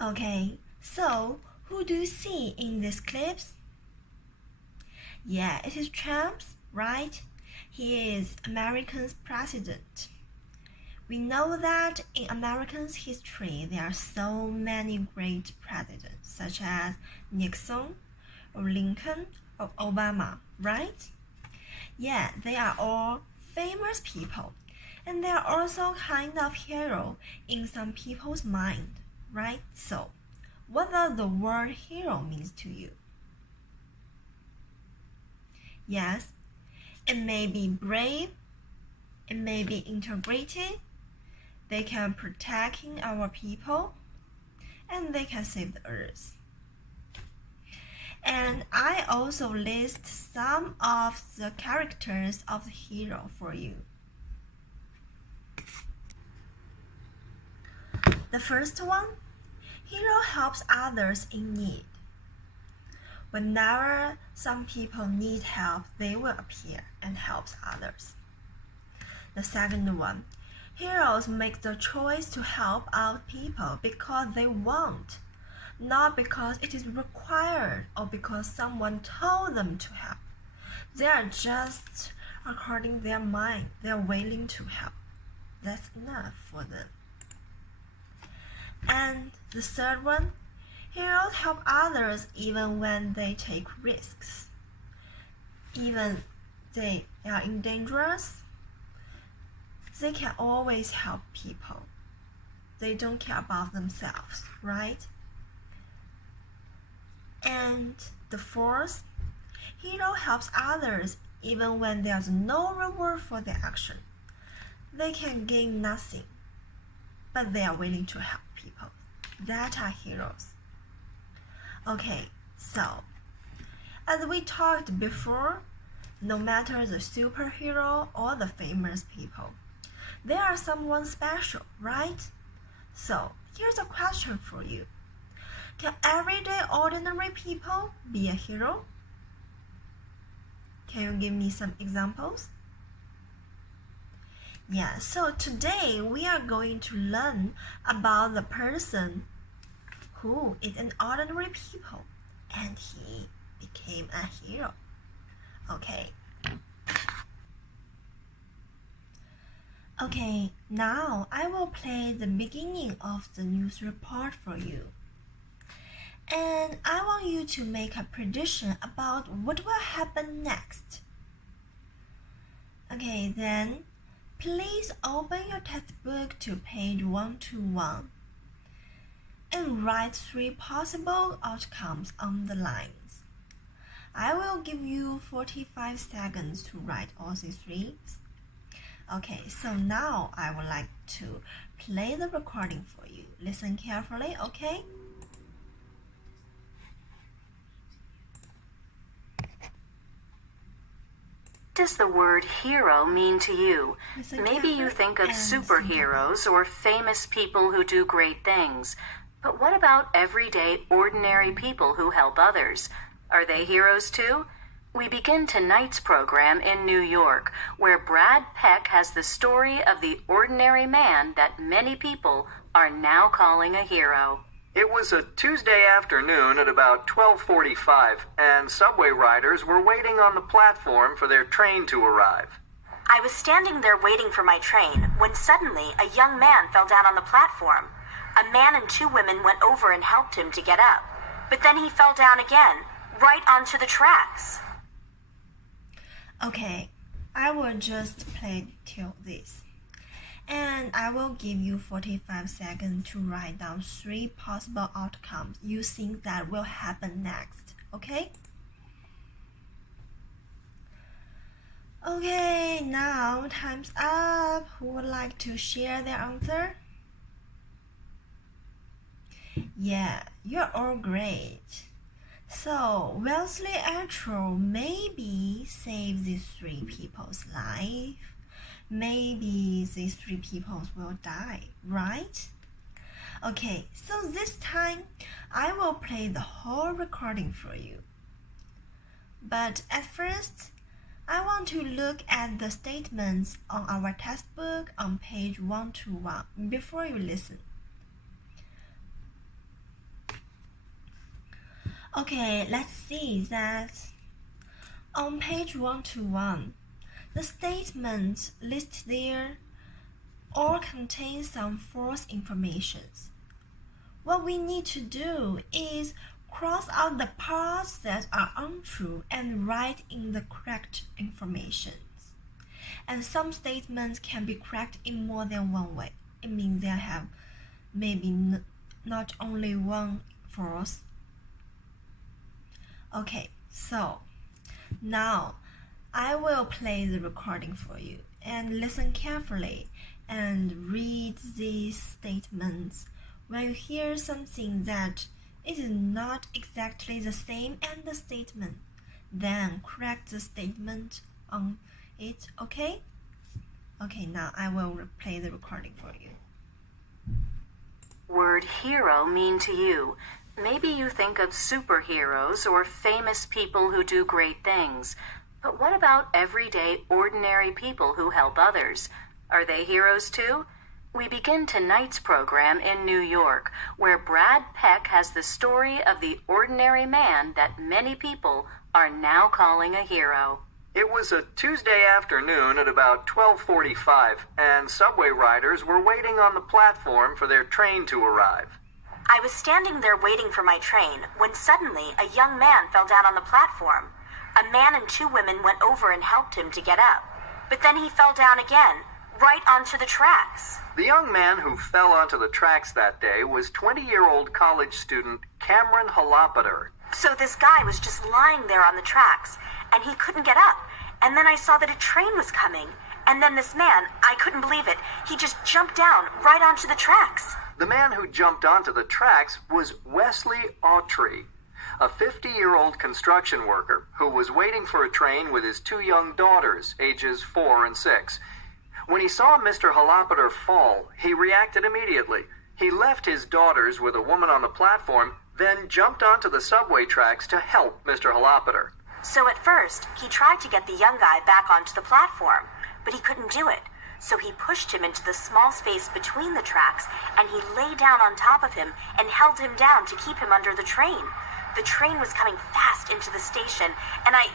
Okay, so who do you see in these clips? Yeah, it is Trump, right? He is America's president. We know that in American history there are so many great presidents such as Nixon or Lincoln or Obama, right? Yeah, they are all famous people. And they are also kind of hero in some people's mind, right? So, what does the word hero means to you? Yes, it may be brave, it may be integrated, they can protecting our people, and they can save the earth. And I also list some of the characters of the hero for you. The first one, hero helps others in need. Whenever some people need help, they will appear and help others. The second one, heroes make the choice to help out people because they want, not because it is required or because someone told them to help. They are just according to their mind, they are willing to help. That's enough for them. And the third one, heroes help others even when they take risks. Even they are in dangerous, they can always help people. They don't care about themselves, right? And the fourth, hero helps others even when there's no reward for their action. They can gain nothing, but they are willing to help people. That are heroes. Okay, so as we talked before, no matter the superhero or the famous people, they are someone special, right? So here's a question for you. Can everyday ordinary people be a hero? Can you give me some examples? Yeah, so today we are going to learn about the person who is an ordinary people and he became a hero. Okay. Okay, now I will play the beginning of the news report for you. And I want you to make a prediction about what will happen next. Okay, then please open your textbook to page 121 and write 3 possible outcomes on the lines. I will give you 45 seconds to write all these 3. Okay, so now I would like to play the recording for you. Listen carefully, okay? What does the word hero mean to you? Listen Maybe you think of superheroes or famous people who do great things. But what about everyday, ordinary people who help others? Are they heroes too? We begin tonight's program in New York, where Brad Peck has the story of the ordinary man that many people are now calling a hero. It was a Tuesday afternoon at about 12:45, and subway riders were waiting on the platform for their train to arrive. I was standing there waiting for my train when suddenly a young man fell down on the platform. A man and 2 women went over and helped him to get up. But then he fell down again, right onto the tracks. Okay, I will just play till this. And I will give you 45 seconds to write down 3 possible outcomes you think that will happen next, okay? Okay, now time's up. Who would like to share their answer? Yeah, you're all great. So, Wesley Attrell maybe saved these 3 people's life. Maybe these 3 people will die, right? Okay, so this time I will play the whole recording for you. But at first, I want to look at the statements on our textbook on page 121 before you listen. Okay, let's see that. On page 121, the statements listed there all contain some false information. What we need to do is cross out the parts that are untrue and write in the correct information. And some statements can be correct in more than one way. It means they have maybe not only one false. Okay, so now I will play the recording for you and listen carefully and read these statements. When you hear something that it is not exactly the same as the statement, then correct the statement on it, okay? Okay, now I will play the recording for you. Word hero mean to you? Maybe you think of superheroes or famous people who do great things. But what about everyday, ordinary people who help others? Are they heroes too? We begin tonight's program in New York, where Brad Peck has the story of the ordinary man that many people are now calling a hero. It was a Tuesday afternoon at about 12:45, and subway riders were waiting on the platform for their train to arrive. I was standing there waiting for my train when suddenly a young man fell down on the platform. A man and two women went over and helped him to get up. But then he fell down again, right onto the tracks. The young man who fell onto the tracks that day was 20-year-old college student Cameron Holopater. So this guy was just lying there on the tracks, and he couldn't get up. And then I saw that a train was coming. And then this man, I couldn't believe it, he just jumped down right onto the tracks. The man who jumped onto the tracks was Wesley Autry, a 50-year-old construction worker who was waiting for a train with his two young daughters, ages 4 and 6. When he saw Mr. Holopater fall, he reacted immediately. He left his daughters with a woman on the platform, then jumped onto the subway tracks to help Mr. Holopater. So at first, he tried to get the young guy back onto the platform, but he couldn't do it. So he pushed him into the small space between the tracks, and he lay down on top of him and held him down to keep him under the train. The train was coming fast into the station, and I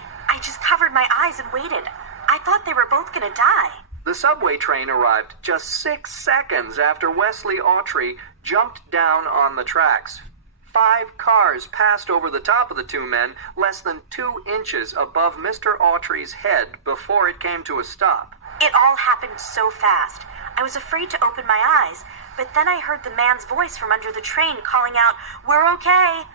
just covered my eyes and waited. I thought they were both gonna die. The subway train arrived just 6 seconds after Wesley Autry jumped down on the tracks. 5 cars passed over the top of the two men less than 2 inches above Mr. Autry's head before it came to a stop. It all happened so fast. I was afraid to open my eyes, but then I heard the man's voice from under the train calling out, "We're okay."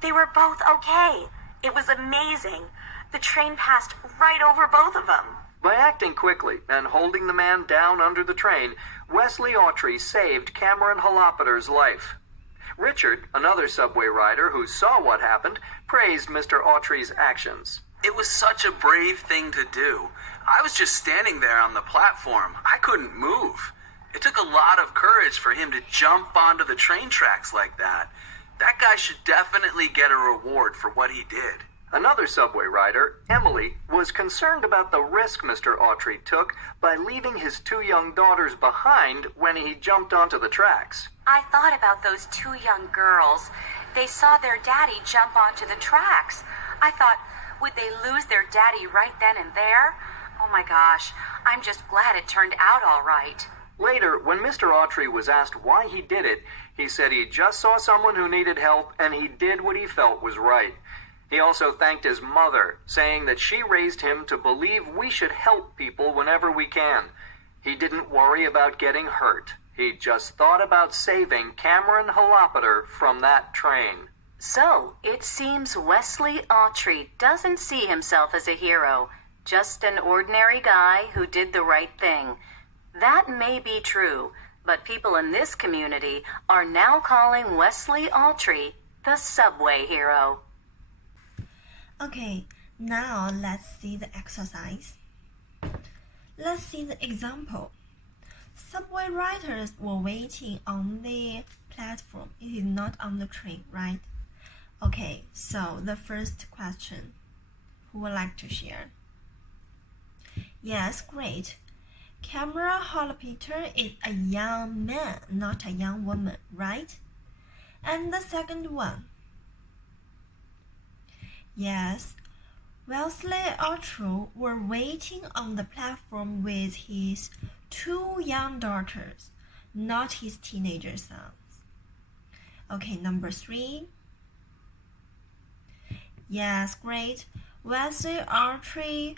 They were both okay. It was amazing. The train passed right over both of them. By acting quickly and holding the man down under the train, Wesley Autry saved Cameron Holopater's life. Richard, another subway rider who saw what happened, praised Mr. Autry's actions. It was such a brave thing to do. I was just standing there on the platform. I couldn't move. It took a lot of courage for him to jump onto the train tracks like that. That guy should definitely get a reward for what he did. Another subway rider, Emily, was concerned about the risk Mr. Autry took by leaving his 2 young daughters behind when he jumped onto the tracks. I thought about those 2 young girls. They saw their daddy jump onto the tracks. I thought, would they lose their daddy right then and there? Oh my gosh, I'm just glad it turned out all right. Later, when Mr. Autry was asked why he did it, he said he just saw someone who needed help and he did what he felt was right. He also thanked his mother, saying that she raised him to believe we should help people whenever we can. He didn't worry about getting hurt. He just thought about saving Cameron Holopater from that train. So, it seems Wesley Autry doesn't see himself as a hero, just an ordinary guy who did the right thing. That may be true, but people in this community are now calling Wesley Autry the subway hero. Okay, now let's see the exercise. Let's see the example. Subway riders were waiting on the platform. It is not on the train, right? Okay, so the first question. Who would like to share? Yes, great. Cameron Holopater is a young man, not a young woman, right? And the second one. Yes, Wesley Archer were waiting on the platform with his 2 young daughters, not his teenager sons. Okay, number 3. Yes, great. Wesley Archer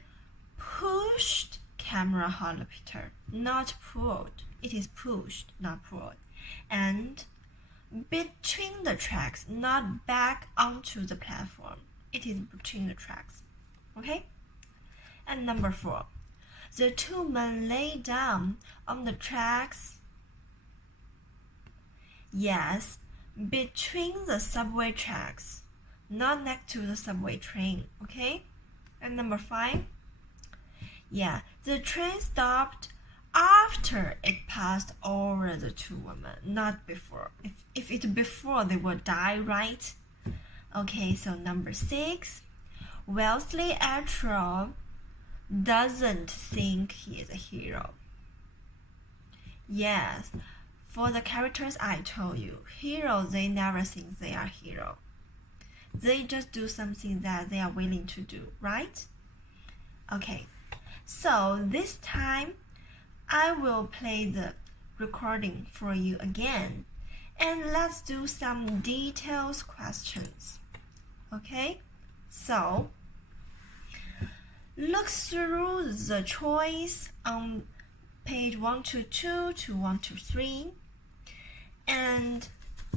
pushed Cameron Hollipiter, not pulled. It is pushed, not pulled. And between the tracks, not back onto the platform. It is between the tracks. Okay? And number 4. The 2 men lay down on the tracks. Yes, between the subway tracks, not next to the subway train. Okay? And number 5. Yeah, the train stopped after it passed over the 2 women, not before. If it's before, they will die, right? Okay, so number 6. Wesley Archer doesn't think he is a hero. Yes, for the characters I told you, heroes, they never think they are hero. They just do something that they are willing to do, right? Okay, so this time I will play the recording for you again, and let's do some details questions. Okay, so look through the choice on page 122 to 123, and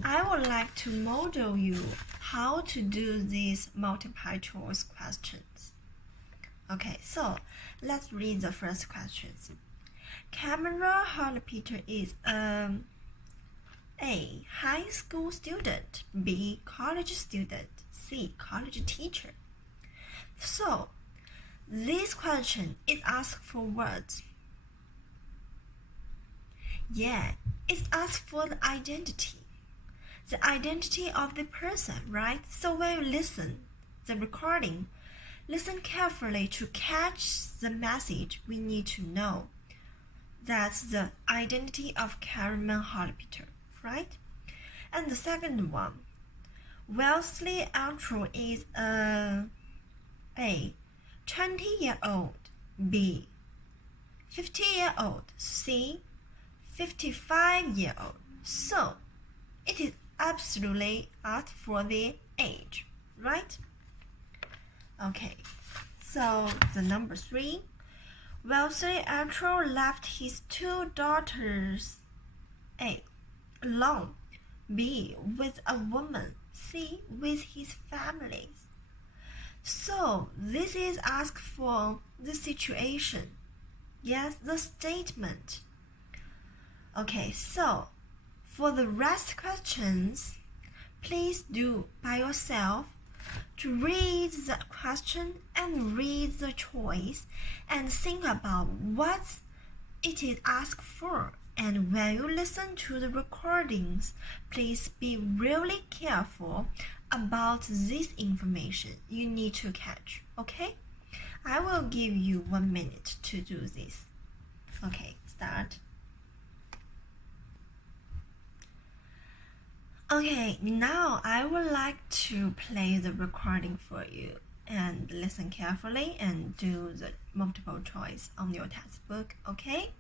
I would like to model you how to do these multiple choice questions. Okay, so let's read the first questions. Cameron Hollipiter is A. High school student, B. College student, C. College teacher. So, this question is asked for words. Yeah, it's asked for the identity of the person, right? So when you listen the recording, listen carefully to catch the message we need to know. That's the identity of Cameron Hollipiter, right? And the second one, Wesley Archer is A. 20-year-old, B. 50-year-old, C. 55-year-old. So, it is absolutely asked for the age, right? Okay, so the number 3. Wesley Archer left his 2 daughters, A. alone, B. with a woman, C. with his family. So this is asked for the situation. Yes, the statement. Okay, so for the rest questions, please do by yourself to read the question and read the choice and think about what it is asked for. And when you listen to the recordings, please be really careful about this information you need to catch, okay? I will give you 1 minute to do this. Okay, start. Okay, now I would like to play the recording for you and listen carefully and do the multiple choice on your textbook, okay?